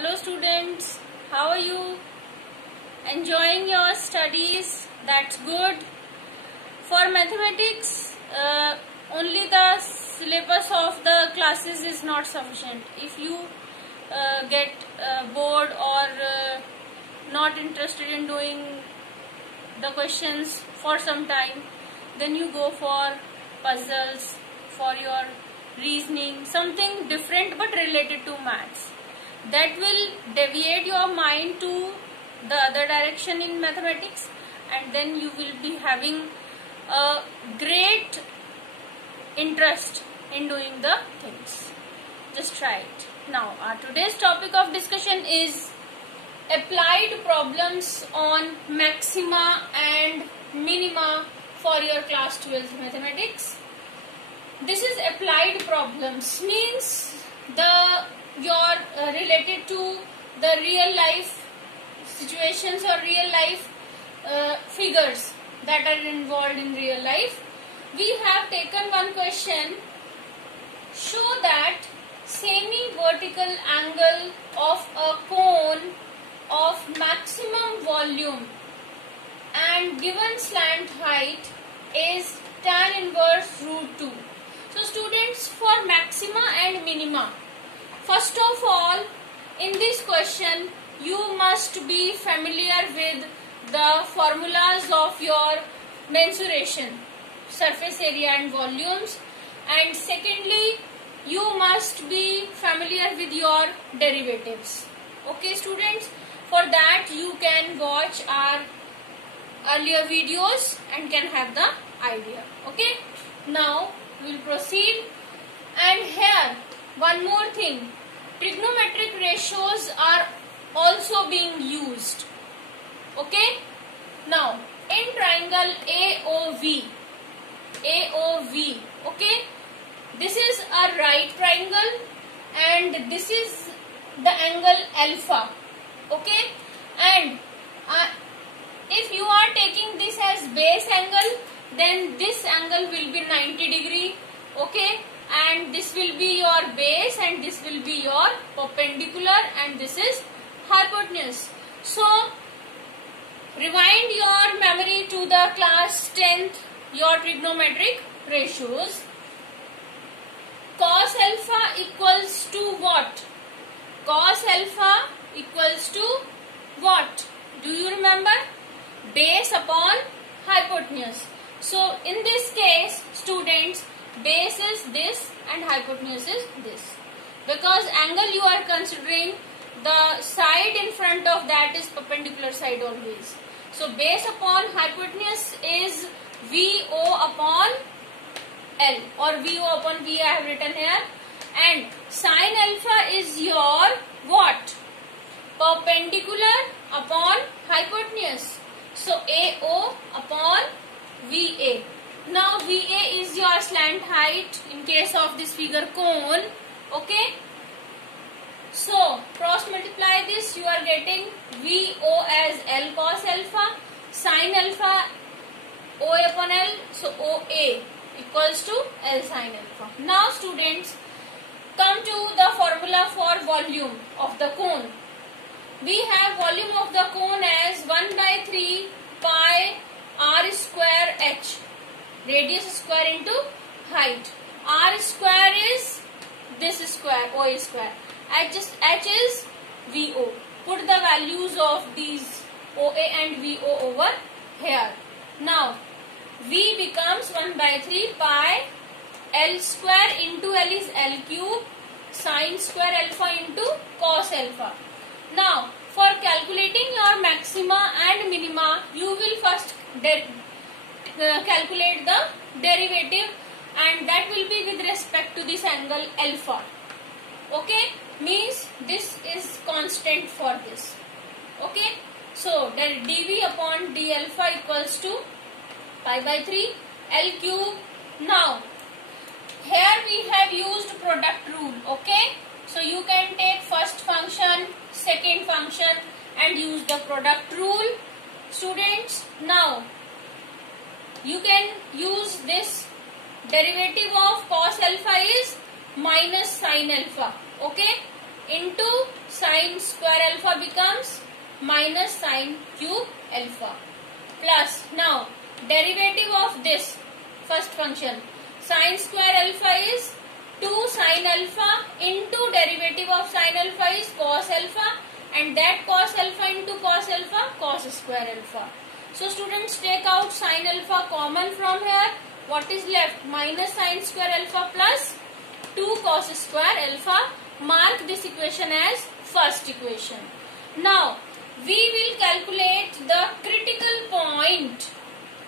Hello students, how are you? Enjoying your studies? That's good. For mathematics, only the syllabus of the classes is not sufficient. If you get bored or not interested in doing the questions for some time, then you go for puzzles, for your reasoning, something different but related to maths. That will deviate your mind to the other direction in mathematics, and then you will be having a great interest in doing the things. Just try it. Now, our today's topic of discussion is applied problems on maxima and minima for your class 12 mathematics. This is applied problems, means you're related to the real life situations or real life figures that are involved in real life. We have taken one question. Show that semi-vertical angle of a cone of maximum volume and given slant height is tan inverse root 2. So students, for maxima and minima, first of all, in this question, you must be familiar with the formulas of your mensuration, surface area and volumes, and secondly, you must be familiar with your derivatives. Okay students, for that you can watch our earlier videos and can have the idea. Okay, now we will proceed. And here one more thing, trigonometric ratios are also being used. Okay, now in triangle AOV, okay, this is a right triangle and this is the angle alpha. Okay, and if you are taking this as base angle, then this angle will be 90 degree. Okay, and this will be your base and this will be your perpendicular and this is hypotenuse. So rewind your memory to the class 10th, your trigonometric ratios. Cos alpha equals to what? Cos alpha equals to what? Do you remember? Base upon hypotenuse. So in this case, students, base is this and hypotenuse is this. Because angle you are considering, the side in front of that is perpendicular side always. So base upon hypotenuse is VO upon L or VO upon V I have written here. And sine alpha is your what? Perpendicular upon hypotenuse. So AO upon VA. Now VA is your slant height in case of this figure cone. Okay. So cross multiply this, you are getting VO as L cos alpha, sin alpha OA upon L. So OA equals to L sin alpha. Now students, come to the formula for volume of the cone. We have volume of the cone as 1 by 3 pi r square h, radius square into height. R square is this square, O square. H is VO. Put the values of these OA and VO over here. Now V becomes 1 by 3 pi L square into L is L cube, sin square alpha into cos alpha. Now for calculating your maxima and minima, you will first calculate the derivative, and that will be with respect to this angle alpha. Okay, means this is constant for this. Okay, so dV upon d alpha equals to pi by 3 L cube. Now here we have used product rule. Okay, so you can take first function, second function and use the product rule. Students, now you can use this derivative of cos alpha is minus sin alpha. Okay, into sine square alpha becomes minus sine cube alpha plus, now derivative of this first function sine square alpha is 2 sine alpha into derivative of sine alpha is cos alpha, and that cos alpha into cos alpha cos square alpha. So students, take out sine alpha common from here. What is left? Minus sine square alpha plus 2 cos square alpha. Mark this equation as first equation. Now we will calculate the critical point.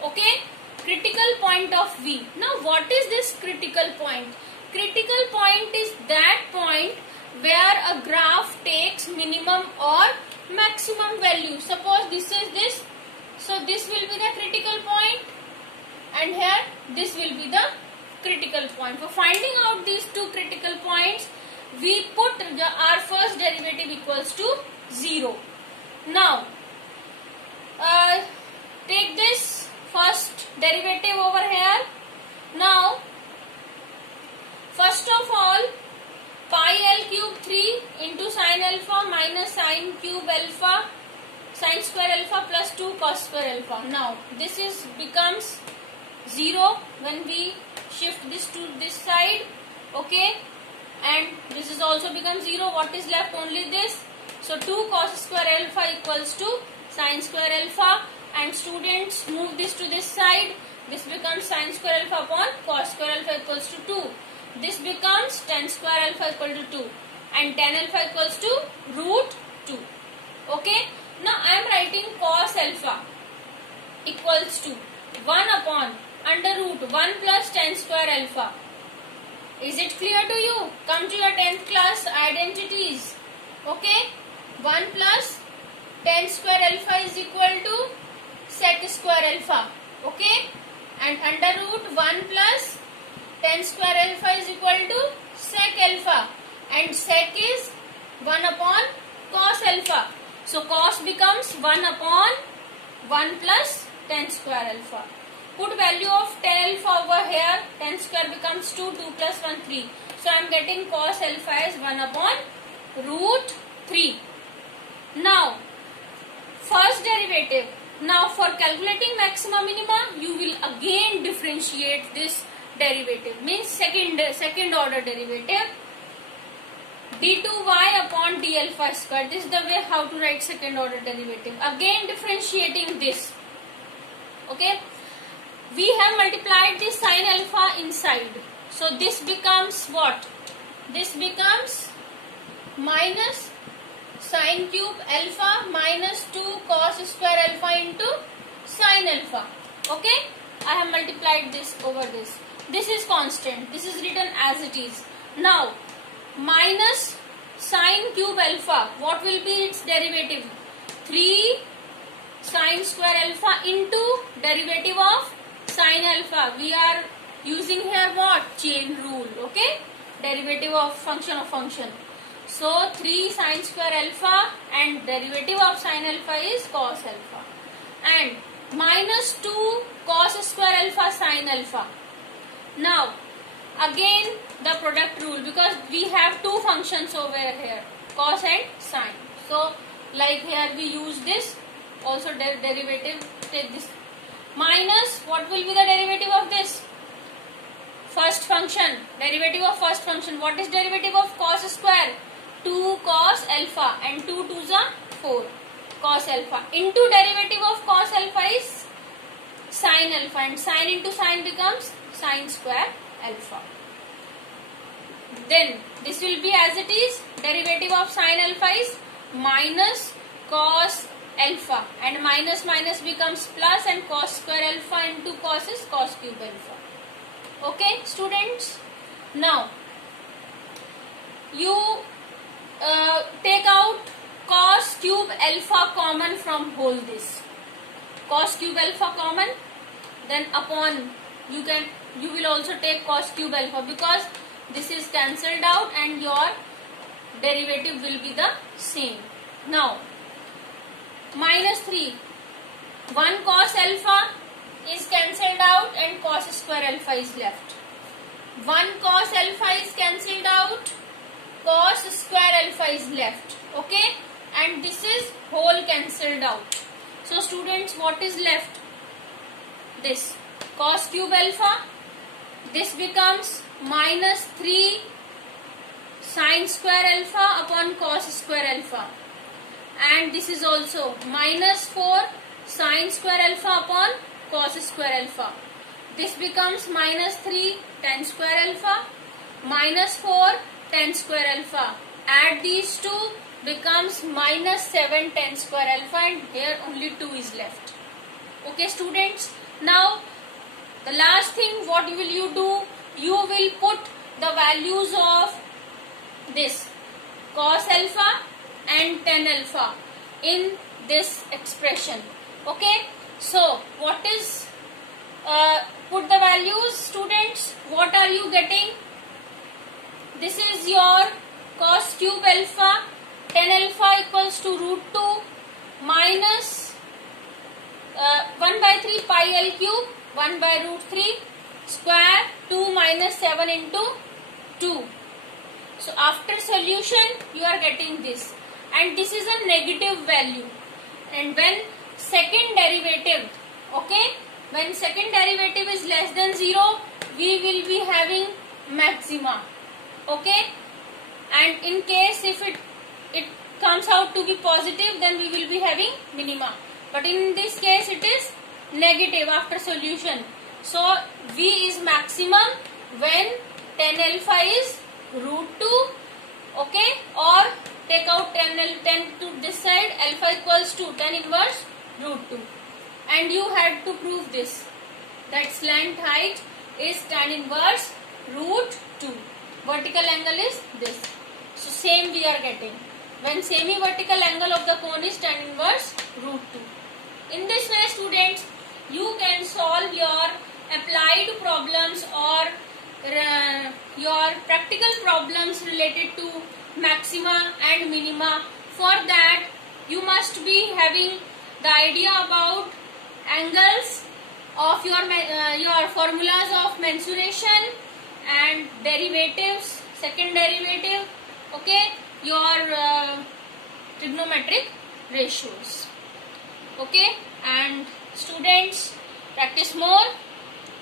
Okay, critical point of V. Now what is this critical point? Critical point is that point where a graph takes minimum or maximum value. Suppose this is this, so this will be the critical point, and here this will be the critical point. For finding out these two critical points, we put our first derivative equals to 0. Now take this first derivative over here. Now first of all, pi l cube 3 into sine alpha minus sine cube alpha sine square alpha plus 2 cos square alpha. Now this is becomes 0 when we shift this to this side. Okay, and this is also becomes 0. What is left? Only this. So 2 cos square alpha equals to sine square alpha, and students, move this to this side. This becomes sine square alpha upon cos square alpha equals to 2. This becomes tan square alpha equal to 2, and tan alpha equals to root 2. Okay, now I am writing cos alpha equals to 1 upon under root 1 plus tan square alpha. Is it clear to you? Come to your 10th class identities. Okay, 1 plus tan square alpha is equal to sec square alpha. Okay, and under root 1 plus tan square alpha is equal to sec alpha, and sec is 1 upon cos alpha. So cos becomes 1 upon 1 plus tan square alpha. Put value of tan alpha over here. Tan square becomes 2, 2 plus 1, 3. So I am getting cos alpha as 1 upon root 3. Now first derivative. Now for calculating maxima minima, you will again differentiate this derivative, means second order derivative, d2y upon d alpha square. This is the way how to write second order derivative. Again differentiating this. Okay, we have multiplied the sine alpha inside, so this becomes what? This becomes minus sine cube alpha minus 2 cos square alpha into sine alpha. Okay, I have multiplied this over this. This is constant. This is written as it is. Now minus sine cube alpha. What will be its derivative? 3 sine square alpha into derivative of sine alpha. We are using here what? Chain rule. Okay, derivative of function. So 3 sine square alpha and derivative of sine alpha is cos alpha, and minus 2 cos square alpha sine alpha. Now again the product rule, because we have two functions over here, cos and sine. So like here we use this, also derivative, take this minus, what will be the derivative of this? First function, derivative of first function. What is derivative of cos square? 2 cos alpha, and 2 2s are 4 cos alpha, into derivative of cos alpha is sine alpha, and sine into sine becomes sine square alpha. Then this will be as it is. Derivative of sine alpha is minus cos alpha, and minus minus becomes plus, and cos square alpha into cos is cos cube alpha. Okay students, now you take out cos cube alpha common from whole this. Cos cube alpha common, then upon you will also take cos cube alpha, because this is cancelled out and your derivative will be the same. Now minus 3, 1 cos alpha is cancelled out and cos square alpha is left. 1 cos alpha is cancelled out cos square alpha is left. Okay, and this is whole cancelled out. So students, what is left? This cos cube alpha. This becomes minus 3 sin square alpha upon cos square alpha, and this is also minus 4 sin square alpha upon cos square alpha. This becomes minus 3 tan square alpha, minus 4 tan square alpha. Add these two, becomes minus 7 tan square alpha, and here only 2 is left. Okay students, now the last thing, what will you do? You will put the values of this cos alpha and tan alpha in this expression. Okay, so what is put the values, students. What are you getting? This is your cos cube alpha. Tan alpha equals to root 2 minus 1 by 3 pi l cube 1 by root 3 square 2 minus 7 into 2. So after solution you are getting this, and this is a negative value, and when second derivative, okay, when second derivative is less than 0, we will be having maxima. Okay, and in case if it comes out to be positive, then we will be having minima, but in this case it is negative after solution. So V is maximum when tan alpha is root 2, okay, or take out tan to this side, alpha equals to tan inverse root 2, and you had to prove this, that slant height is tan inverse root 2, vertical angle is this. So same we are getting when semi-vertical angle of the cone is tan inverse root 2. In this way students, you can solve your applied problems or your practical problems related to maxima and minima. For that you must be having the idea about angles of your formulas of mensuration and derivatives, second derivative, okay, your trigonometric ratios. Okay, and students, practice more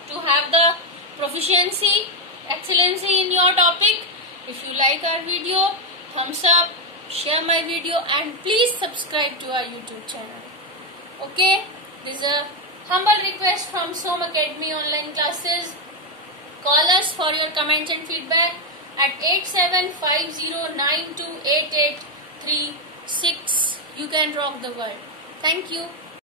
to have the proficiency, excellency in your topic. If you like our video, thumbs up, share my video, and please subscribe to our YouTube channel. Okay, this is a humble request from SOM Academy online classes. Call us for your comments and feedback at 8750928836. You can rock the world. Thank you.